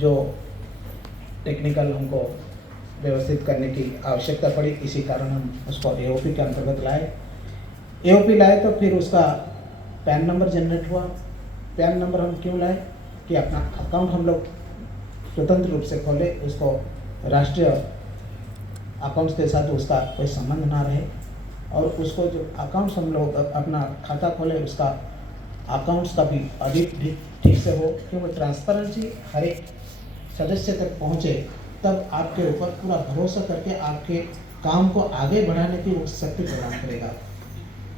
जो टेक्निकल हमको व्यवस्थित करने की आवश्यकता पड़ी, इसी कारण हम उसको एओपी के अंतर्गत लाए। एओपी लाए तो फिर उसका पैन नंबर जनरेट हुआ। पैन नंबर हम क्यों लाए कि अपना अकाउंट हम लोग स्वतंत्र रूप से खोले, उसको राष्ट्रीय अकाउंट्स के साथ उसका कोई संबंध ना रहे, और उसको जो अकाउंट्स हम लोग अपना खाता खोले उसका अकाउंट्स का भी ऑडिट भी ठीक से हो, क्योंकि ट्रांसपेरेंसी हर एक सदस्य तक पहुँचे, तब आपके ऊपर पूरा भरोसा करके आपके काम को आगे बढ़ाने की वो शक्ति प्रदान करेगा।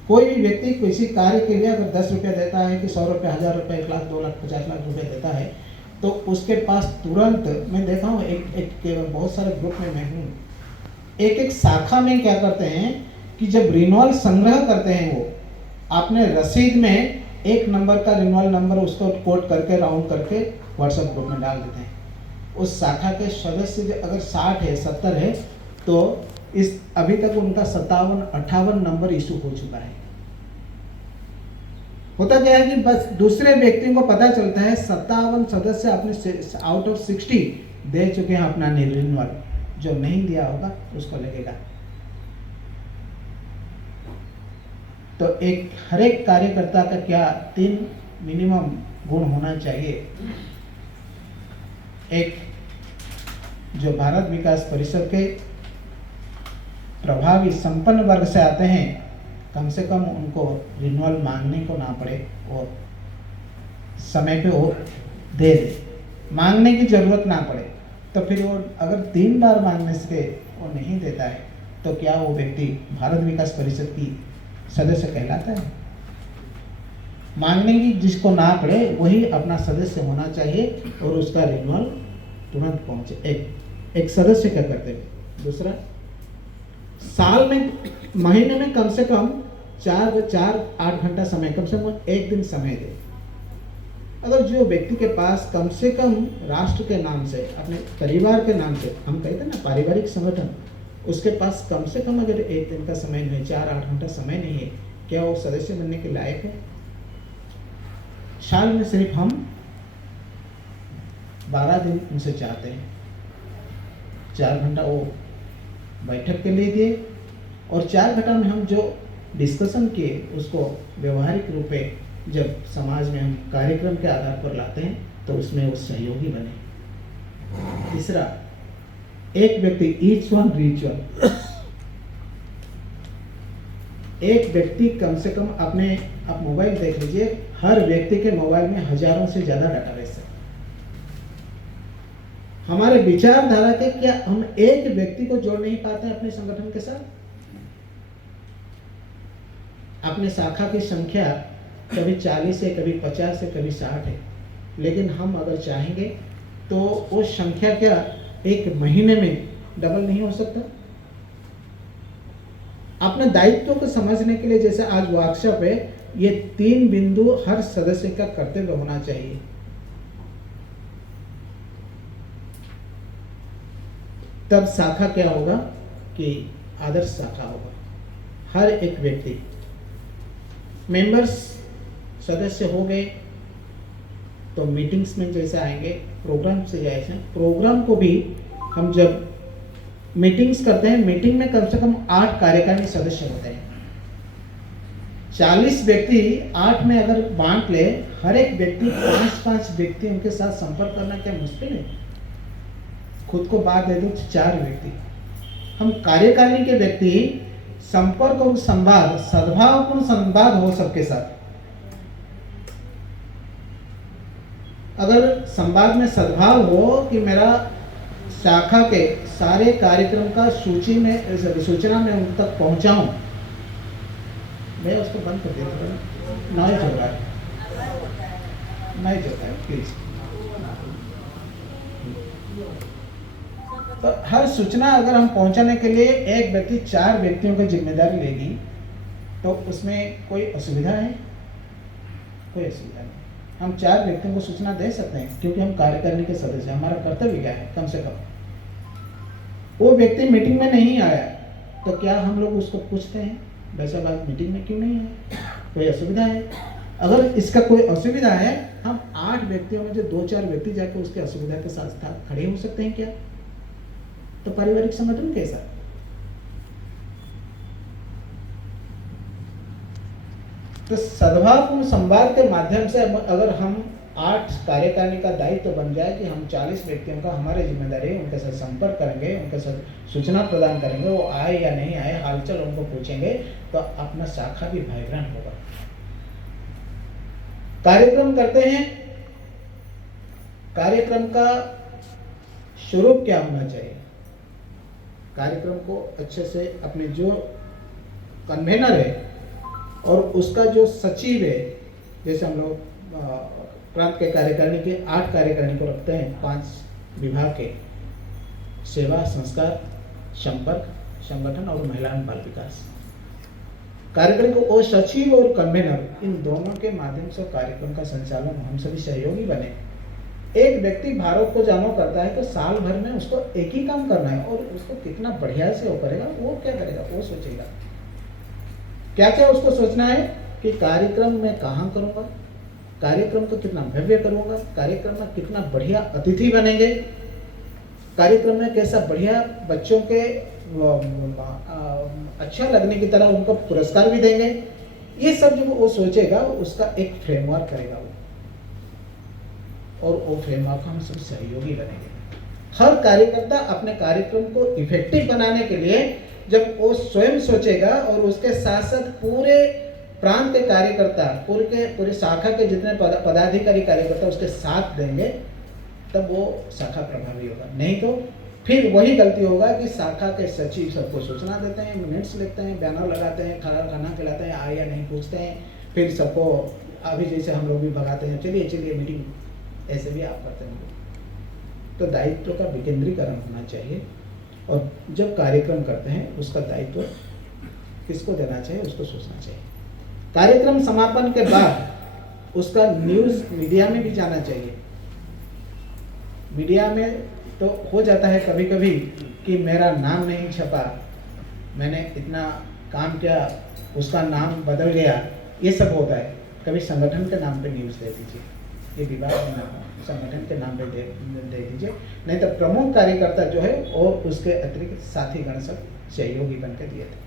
कोई भी व्यक्ति किसी कार्य के लिए अगर 10 रुपया देता है कि 100 रुपया, 1000 रुपया, 1 लाख, 2 लाख, 50 लाख रुपये देता है, तो उसके पास तुरंत, मैं देखा हूँ एक बहुत सारे ग्रुप में मैं हूँ, एक शाखा में क्या करते हैं कि जब रिन्यूअल संग्रह करते हैं, वो आपने रसीद में 1 नंबर का रिन्यूअल नंबर उसको कोड करके राउंड करके व्हाट्सएप ग्रुप में डाल देते हैं। उस शाखा के सदस्य अगर 60 है, 70 है, तो इस अभी तक उनका 57-58 नंबर इशू हो चुका है। होता क्या है कि बस दूसरे व्यक्तियों को पता चलता है 57 सदस्य अपने आउट ऑफ 60 दे चुके हैं अपना रिन्यूअल, जो नहीं दिया होगा उसको लगेगा। तो हर एक कार्यकर्ता का क्या 3 मिनिमम गुण होना चाहिए। एक, जो भारत विकास परिषद के प्रभावी संपन्न वर्ग से आते हैं, कम से कम उनको रिन्यूअल मांगने को ना पड़े और समय पे वो दे दे, मांगने की जरूरत ना पड़े। तो फिर वो अगर 3 बार मांगने से वो नहीं देता है, तो क्या वो व्यक्ति भारत विकास परिषद की सदस्य कहलाता है? मांगने की जिसको ना पड़े वही अपना सदस्य होना चाहिए और उसका रिन्यूअल तुरंत पहुंचे। एक सदस्य क्या करते हैं। दूसरा, साल में, महीने में कम से कम 4-8 घंटा समय, कम से कम 1 दिन समय दे। अगर जो व्यक्ति के पास कम से कम राष्ट्र के नाम से, अपने परिवार के नाम से, हम कहते हैं ना पारिवारिक संगठन, उसके पास कम से कम अगर 1 दिन का समय नहीं, 4-8 घंटा समय नहीं है, क्या वो सदस्य बनने के लायक है? साल में सिर्फ हम 12 दिन उनसे चाहते हैं। 4 घंटा वो बैठक के लिए दिए और 4 घंटा में हम जो डिस्कशन किए उसको व्यवहारिक रूप में जब समाज में हम कार्यक्रम के आधार पर लाते हैं, तो उसमें वो सहयोगी बने। तीसरा, एक व्यक्ति, ईच वन रीच वन, एक व्यक्ति कम से कम अपने, आप मोबाइल देख लीजिए, हर व्यक्ति के मोबाइल में हजारों से ज्यादा डाटाबेस है। हमारे विचारधारा के क्या हम एक व्यक्ति को जोड़ नहीं पाते अपने संगठन के साथ? अपने शाखा की संख्या कभी 40 है, कभी 50 है, कभी 60 है, लेकिन हम अगर चाहेंगे तो वो संख्या क्या 1 महीने में डबल नहीं हो सकता? अपने दायित्व को समझने के लिए, जैसे आज वर्कशॉप है, ये 3 बिंदु हर सदस्य का कर्तव्य होना चाहिए। तब शाखा क्या होगा कि आदर्श शाखा होगा। हर एक व्यक्ति, मेंबर्स सदस्य हो गए तो मीटिंग्स में जैसे आएंगे, प्रोग्राम से जैसे, प्रोग्राम को भी हम जब मीटिंग्स करते हैं, मीटिंग में कम से कम 8 कार्यकारिणी सदस्य होते हैं। 40 व्यक्ति 8 में अगर बांट ले, हर एक व्यक्ति 5-5 व्यक्ति उनके साथ संपर्क करना क्या मुश्किल है? खुद को बात दे दो 4 व्यक्ति। हम कार्यकारिणी के व्यक्ति संपर्क और संवाद, सद्भावपूर्ण संवाद हो सबके साथ। अगर संवाद में सद्भाव हो कि मेरा शाखा के सारे कार्यक्रम का सूचना में उन तक पहुंचाऊं, मैं उसको बंद कर देता हूँ। नॉइज हो रहा है, नॉइज होता है प्लीज। तो हर सूचना अगर हम पहुंचाने के लिए एक व्यक्ति 4 व्यक्तियों की जिम्मेदारी लेगी, तो उसमें कोई असुविधा है? कोई असुविधा नहीं। हम 4 व्यक्तियों को सूचना दे सकते हैं, क्योंकि हम कार्यकारिणी के सदस्य हैं। हमारा कर्तव्य क्या है? कम से कम वो व्यक्ति मीटिंग में नहीं आया तो क्या हम लोग उसको पूछते हैं वैसा बात मीटिंग में क्यों नहीं आया? कोई असुविधा है? अगर इसका कोई असुविधा है, हम 8 व्यक्तियों में जो 2-4 व्यक्ति जाकर उसके असुविधा के साथ खड़े हो सकते हैं क्या? तो पारिवारिक संगठन कैसा? तो सद्भावपूर्ण संवाद के माध्यम से अगर हम 8 कार्यकारिणी का दायित्व बन जाए कि हम 40 व्यक्तियों का हमारी जिम्मेदारी है, उनके साथ संपर्क करेंगे, उनके साथ सूचना प्रदान करेंगे, वो आए या नहीं आए हालचाल उनको पूछेंगे, तो अपना शाखा भी वाइब्रेंट होगा। कार्यक्रम करते हैं, कार्यक्रम का स्वरूप क्या होना चाहिए? कार्यक्रम को अच्छे से अपने जो कन्वेनर है और उसका जो सचिव है, जैसे हम लोग प्रांत के कार्यकारिणी के 8 कार्यकारिणी को रखते हैं, 5 विभाग के, सेवा, संस्कार, संपर्क, संगठन और महिला एवं बाल विकास। कार्यक्रम को वो सचिव और कन्वेनर इन दोनों के माध्यम से कार्यक्रम का संचालन हम सभी सहयोगी बने। एक व्यक्ति भारत को जानो करता है तो साल भर में उसको एक ही काम करना है, और उसको कितना बढ़िया से वो करेगा, वो क्या करेगा, वो सोचेगा। क्या क्या उसको सोचना है कि कार्यक्रम में कहाँ करूँगा, कार्यक्रम को कितना भव्य करूँगा, कार्यक्रम में कितना बढ़िया अतिथि बनेंगे, कार्यक्रम में कैसा बढ़िया बच्चों के अच्छा लगने की तरह उनको पुरस्कार भी देंगे। ये सब जो वो सोचेगा उसका एक फ्रेमवर्क करेगा वो, और वो फ्रेमवर्क हम सब सहयोगी बनेंगे। हर कार्यकर्ता अपने कार्यक्रम को इफेक्टिव बनाने के लिए जब वो स्वयं सोचेगा और उसके साथ साथ पूरे प्रांत के कार्यकर्ता, पूरे शाखा के जितने पदाधिकारी कार्यकर्ता उसके साथ देंगे, तब वो शाखा प्रभावी होगा। नहीं तो फिर वही गलती होगा कि शाखा के सचिव सबको सूचना देते हैं, मिनट्स लिखते हैं, बैनर लगाते हैं, खाना खिलाते हैं, आए या नहीं पूछते हैं, फिर सबको अभी जैसे हम लोग भी भगाते हैं, चलिए चलिए मीटिंग, ऐसे भी आप करते हैं। तो दायित्व का विकेंद्रीकरण होना चाहिए, और जब कार्यक्रम करते हैं उसका दायित्व किसको देना चाहिए उसको सोचना चाहिए। कार्यक्रम समापन के बाद उसका न्यूज़ मीडिया में भी जाना चाहिए। मीडिया में तो हो जाता है कभी कभी कि मेरा नाम नहीं छपा, मैंने इतना काम किया, उसका नाम बदल गया, ये सब होता है। कभी संगठन के नाम पे न्यूज़ दे दीजिए, ये विवाद ना हो, संगठन के नाम पे दे दीजिए। नहीं तो प्रमुख कार्यकर्ता जो है और उसके अतिरिक्त साथीगण सब सहयोगी बन के दिए थे।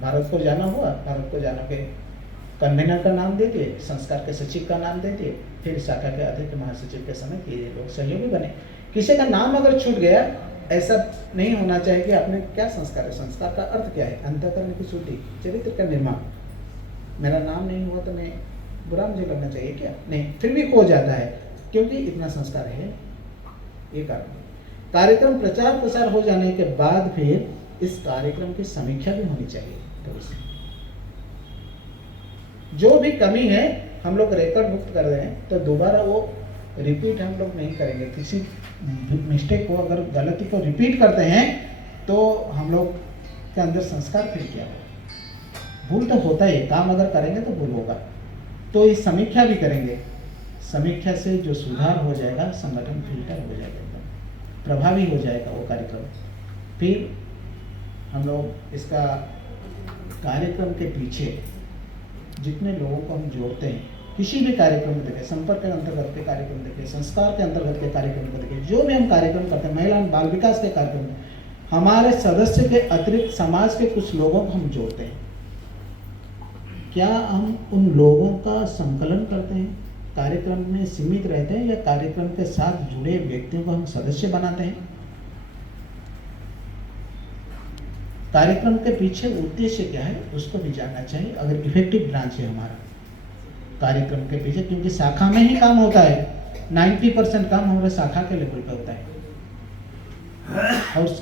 भारत को जाना हुआ, भारत को जाना के कन्वेनर का नाम दे दिए, संस्कार के सचिव का नाम दे दिए, फिर शाखा के अध्यक्ष महासचिव के समेत ये लोग सहयोगी बने। किसी का नाम अगर छूट गया, ऐसा नहीं होना चाहिए कि आपने क्या संस्कार है, संस्कार का अर्थ क्या है, अंतःकरण की शुद्धि, चरित्र का निर्माण। मेरा नाम नहीं हुआ तो मैं बुरा मुझे लगना चाहिए क्या? नहीं, फिर भी हो जाता है क्योंकि इतना संस्कार है, ये कारण। कार्यक्रम प्रचार प्रसार हो जाने के बाद फिर इस कार्यक्रम की समीक्षा भी होनी चाहिए। तो जो भी कमी है हम लोग रिकॉर्ड मुक्त कर रहे हैं, तो दोबारा वो रिपीट हम लोग नहीं करेंगे। किसी मिस्टेक को, अगर गलती को रिपीट करते हैं तो हम लोग के अंदर संस्कार फिर क्या होगा? भूल तो होता है, काम अगर करेंगे तो भूल होगा। तो ये समीक्षा भी करेंगे, समीक्षा से जो सुधार हो जाएगा, संगठन फिल्टर हो जाएगा, एकदम प्रभावी हो जाएगा वो कार्यक्रम। फिर हम लोग इसका कार्यक्रम के पीछे जितने लोगों को हम जोड़ते हैं, किसी भी कार्यक्रम में देखें, संपर्क के अंतर्गत के कार्यक्रम देखें, संस्कार के अंतर्गत के कार्यक्रम को देखें, जो भी हम कार्यक्रम करते हैं, महिला एवं बाल विकास के कार्यक्रम में हमारे सदस्य के अतिरिक्त समाज के कुछ लोगों को हम जोड़ते हैं। क्या हम उन लोगों का संकलन करते हैं, कार्यक्रम में सीमित रहते हैं, या कार्यक्रम के साथ जुड़े व्यक्तियों को हम सदस्य बनाते हैं? कार्यक्रम के पीछे उद्देश्य क्या है उसको भी जानना चाहिए। अगर इफेक्टिव ब्रांच है हमारा कार्यक्रम के पीछे, क्योंकि शाखा में ही काम होता है, 90% काम हमारे शाखा के लेवल पे होता है,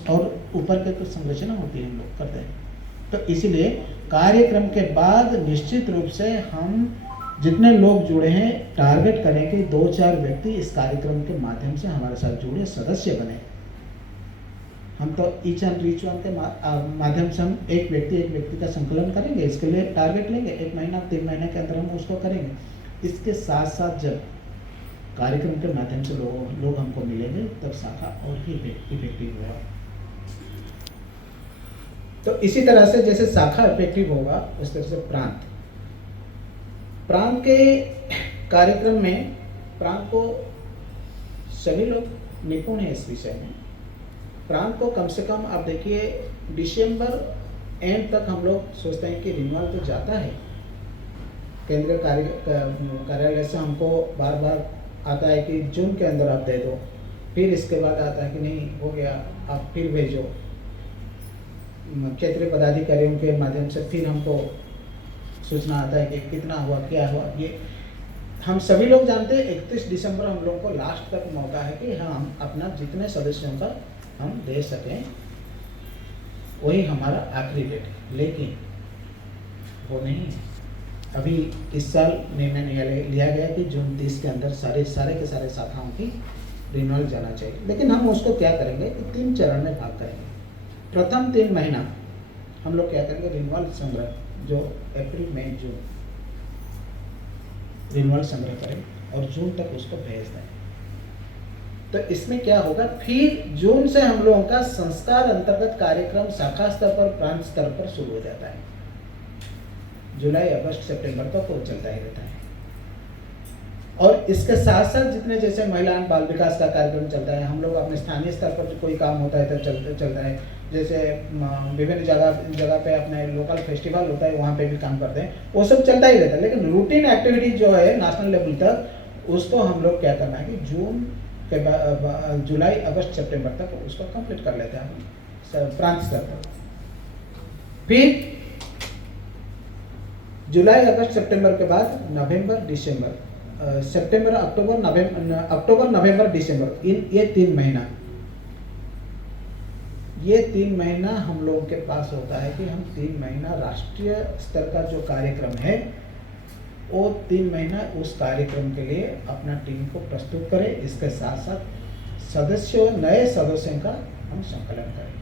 और ऊपर के कुछ संरचना होती है हम लोग करते हैं। तो इसीलिए कार्यक्रम के बाद निश्चित रूप से हम जितने लोग जुड़े हैं टारगेट करें कि 2-4 व्यक्ति इस कार्यक्रम के माध्यम से हमारे साथ जुड़े, सदस्य बने। हम तो ईच एंड रीच वन के माध्यम से हम एक व्यक्ति का संकलन करेंगे, इसके लिए टारगेट लेंगे, 1 महीना 3 महीने के अंदर हम उसको करेंगे। इसके साथ साथ जब कार्यक्रम के माध्यम से लोग हमको मिलेंगे, तब शाखा और ही इफेक्टिव होगा। तो इसी तरह से जैसे शाखा इफेक्टिव होगा, उस तरह से प्रांत प्रांत के कार्यक्रम में प्रांत को सभी लोग निपुण हैं इस विषय में। प्रांत को कम से कम आप देखिए दिसंबर एंड तक हम लोग सोचते हैं कि रिन्यूअल तो जाता है, केंद्रीय कार्यालय से हमको बार बार आता है कि जून के अंदर आप दे दो, फिर इसके बाद आता है कि नहीं हो गया आप फिर भेजो, क्षेत्रीय पदाधिकारियों के माध्यम से फिर हमको सूचना आता है कि कितना हुआ क्या हुआ। ये हम सभी लोग जानते हैं 31 दिसंबर हम लोगों को लास्ट तक मौका है कि हम अपना जितने सदस्यों का हम दे सकें, वही हमारा आखिरी डेट है, लेकिन वो नहीं है। अभी इस साल निर्णय लिया गया कि जून 30 के अंदर सारे के सारे शाखाओं की रिन्यूअल जाना चाहिए, लेकिन हम उसको क्या करेंगे कि 3 चरण में भाग करेंगे। प्रथम 3 महीना हम लोग क्या करेंगे, रिन्यूअल संग्रह जो अप्रैल मई जून रिन्यूअल संग्रह करें और जून तक उसको भेज दें। तो इसमें क्या होगा, फिर जून से हम लोगों का संस्कार अंतर्गत कार्यक्रम शाखा स्तर पर प्रांत स्तर पर शुरू हो जाता है। जुलाई अगस्त सितंबर तक वो चलता ही रहता है। और इसके साथ साथ जितने जैसे महिला एवं बाल विकास का कार्यक्रम चलता है, हम लोग अपने स्थानीय स्तर पर जो कोई काम होता है तो चलता है, जैसे विभिन्न जगह पे अपने लोकल फेस्टिवल होता है वहाँ पे भी काम करते हैं, वो सब चलता ही रहता है। लेकिन रूटीन एक्टिविटी जो है नेशनल लेवल तक, उसको हम लोग क्या करना है कि जून के बाद जुलाई अगस्त सितंबर तक उसको कंप्लीट कर लेते हैं हम प्रांत स्तर पर। फिर जुलाई अगस्त सितंबर के बाद नवंबर दिसंबर, सितंबर अक्टूबर नवंबर दिसंबर, ये 3 महीना हम लोगों के पास होता है कि हम 3 महीना राष्ट्रीय स्तर का जो कार्यक्रम है वो 3 महीना उस कार्यक्रम के लिए अपना टीम को प्रस्तुत करें। इसके साथ साथ नए सदस्यों का हम संकलन करें।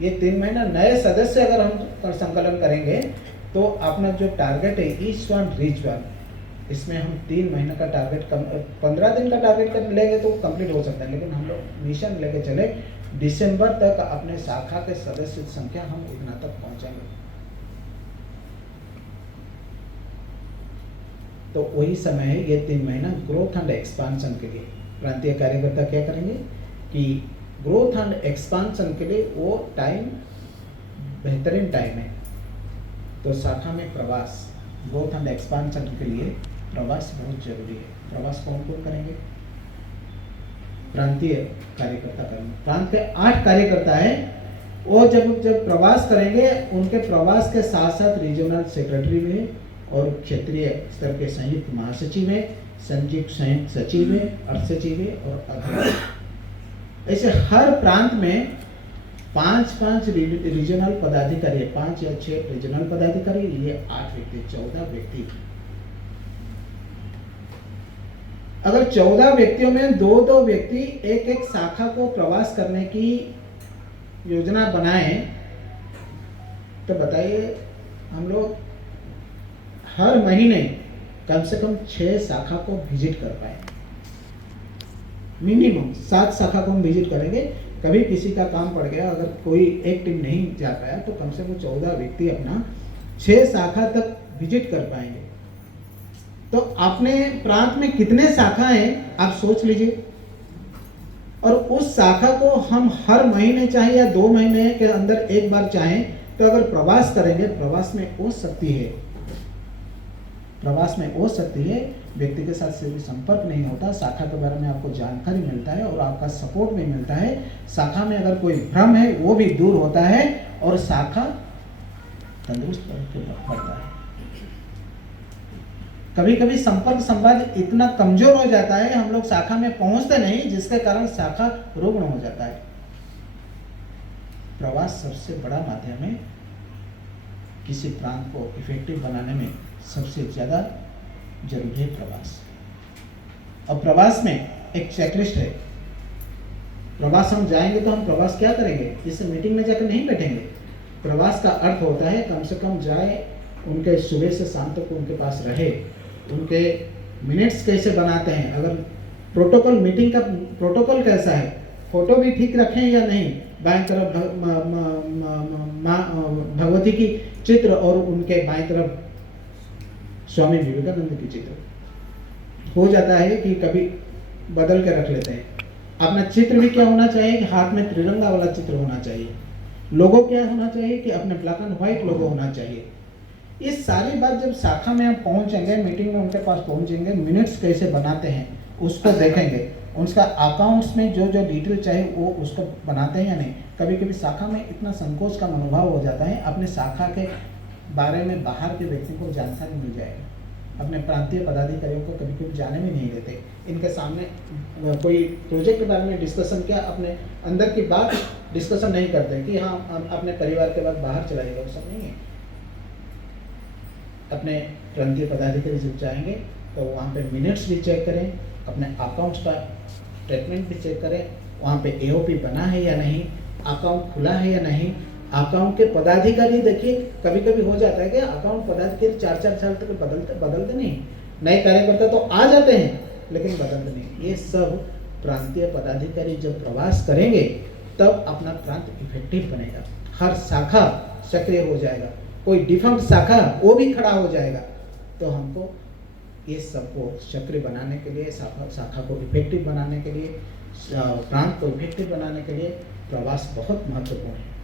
ये 3 महीना नए सदस्य अगर हम संकलन करेंगे तो अपना जो टारगेट है ईच वन रीच वन, इसमें हम 3 महीने का टारगेट 15 दिन का टारगेट कर लेंगे तो कंप्लीट हो सकता है, लेकिन हम लोग मिशन लेके चले दिसंबर तक अपने शाखा के सदस्य संख्या हम इतना तक पहुंचेंगे। तो वही समय है ये 3 महीना ग्रोथ एंड एक्सपांशन के लिए। प्रांतीय कार्यकर्ता क्या करेंगे कि ग्रोथ एंड एक्सपांशन के लिए वो टाइम बेहतरीन टाइम है। तो शाखा में प्रवास, ग्रोथ एंड एक्सपांशन के लिए प्रवास बहुत जरूरी है। प्रवास कौन कौन करेंगे, प्रांतीय कार्यकर्ता करेंगे। प्रांत के 8 कार्यकर्ता है, वो जब प्रवास करेंगे उनके प्रवास के साथ साथ रीजनल सेक्रेटरी में और क्षेत्रीय स्तर के संयुक्त महासचिव है, संयुक्त सचिव है, अर्थ सचिव है और अध्यक्ष। ऐसे हर प्रांत में 5 रीजनल पदाधिकारी, 5 या 6 रीजनल पदाधिकारी, ये 8 व्यक्ति, 14 व्यक्ति। अगर 14 व्यक्तियों में 2-2 व्यक्ति एक शाखा को प्रवास करने की योजना बनाए तो बताइए हम लोग हर महीने कम से कम 6 शाखा को विजिट कर पाए। मिनिमम 7 शाखा को हम विजिट करेंगे। कभी किसी का काम पड़ गया, अगर कोई एक टीम नहीं जा पाया तो कम से कम 14 व्यक्ति अपना 6 शाखा तक विजिट कर पाएंगे। तो अपने प्रांत में कितने शाखा हैं आप सोच लीजिए, और उस शाखा को हम हर महीने चाहे या 2 महीने के अंदर एक बार चाहें तो अगर प्रवास करेंगे, प्रवास में वो शक्ति है, प्रवास में वो शक्ति है, व्यक्ति के साथ से भी संपर्क नहीं होता, शाखा के बारे में आपको जानकारी मिलता है और आपका सपोर्ट भी मिलता है। शाखा में अगर कोई भ्रम है वो भी दूर होता है और शाखा तंदुरुस्त बढ़ता है। कभी कभी संपर्क संवाद इतना कमजोर हो जाता है, हम लोग शाखा में पहुंचते नहीं, जिसके कारण शाखा रुग्ण हो जाता है। प्रवास सबसे बड़ा माध्यम है किसी प्रांत को इफेक्टिव बनाने में, सबसे ज्यादा जरूरी है प्रवास। और प्रवास में एक चेकलिस्ट है। प्रवास हम जाएंगे तो हम प्रवास क्या करेंगे, इस मीटिंग में जाकर नहीं बैठेंगे। प्रवास का अर्थ होता है कम से कम जाए, उनके सुबह से शाम तक उनके पास रहे, उनके मिनट्स कैसे बनाते हैं, अगर प्रोटोकॉल, मीटिंग का प्रोटोकॉल कैसा है, फोटो भी ठीक रखें या नहीं, बाएं तरफ भगवती की चित्र और उनके बाएं तरफ स्वामी विवेकानंद की चित्र। हो जाता है कि कभी बदल के रख लेते हैं। अपना चित्र भी क्या होना चाहिए कि हाथ में त्रिरंगा वाला चित्र होना चाहिए। लोगो क्या होना चाहिए कि अपने ब्लैक एंड व्हाइट लोगो होना चाहिए। ये सारी बात जब शाखा में आप पहुंचेंगे, मीटिंग में उनके पास पहुंचेंगे, मिनट्स कैसे बनाते हैं उसको देखेंगे, उसका अकाउंट्स में जो जो डिटेल चाहिए वो उसको बनाते हैं या नहीं। कभी कभी शाखा में इतना संकोच का मनोभाव हो जाता है, अपने शाखा के बारे में बाहर के व्यक्ति को जानकारी मिल जाएगी। अपने प्रांतीय पदाधिकारियों को कभी कभी जाने भी नहीं देते। इनके सामने कोई प्रोजेक्ट के बारे में डिस्कशन किया, अपने अंदर की बात डिस्कशन नहीं करते कि हाँ हम अपने परिवार के बाद बाहर चलाएगा, वो सब नहीं है। अपने प्रांतीय पदाधिकारी जब जाएंगे तो वहाँ पे मिनट्स भी चेक करें, अपने अकाउंट्स का स्टेटमेंट भी चेक करें, वहाँ पे एओपी बना है या नहीं, अकाउंट खुला है या नहीं। अकाउंट के पदाधिकारी देखिए कभी कभी हो जाता है कि अकाउंट पदाधिकारी 4-4 साल तक बदलते नहीं। नए कार्यकर्ता तो आ जाते हैं लेकिन बदलते नहीं। ये सब प्रांतीय पदाधिकारी जब प्रवास करेंगे तब अपना प्रांत इफेक्टिव बनेगा, हर शाखा सक्रिय हो जाएगा, कोई डिफंक्ट शाखा वो भी खड़ा हो जाएगा। तो हमको ये सबको सक्रिय बनाने के लिए, शाखा को इफेक्टिव बनाने के लिए, प्रांत को इफेक्टिव बनाने के लिए प्रवास बहुत महत्वपूर्ण है।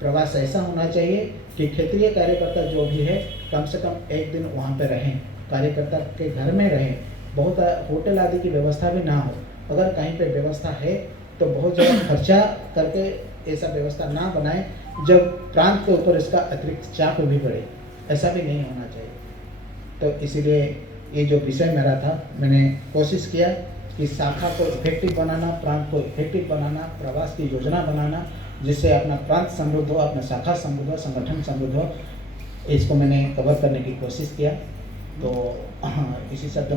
प्रवास ऐसा होना चाहिए कि क्षेत्रीय कार्यकर्ता जो भी है कम से कम एक दिन वहाँ पे रहें, कार्यकर्ता के घर में रहें। बहुत होटल आदि की व्यवस्था भी ना हो, अगर कहीं पे व्यवस्था है तो बहुत ज़्यादा खर्चा करके ऐसा व्यवस्था ना बनाएं जब प्रांत के ऊपर इसका अतिरिक्त चाप भी पड़े, ऐसा भी नहीं होना चाहिए। तो इसीलिए ये जो विषय मेरा था, मैंने कोशिश किया कि शाखा को इफेक्टिव बनाना, प्रांत को इफेक्टिव बनाना, प्रवास की योजना बनाना, जिससे अपना प्रांत समृद्ध हो, अपना शाखा समृद्ध हो, संगठन समृद्ध हो। इसको मैंने कवर करने की कोशिश किया। तो इसी शब्द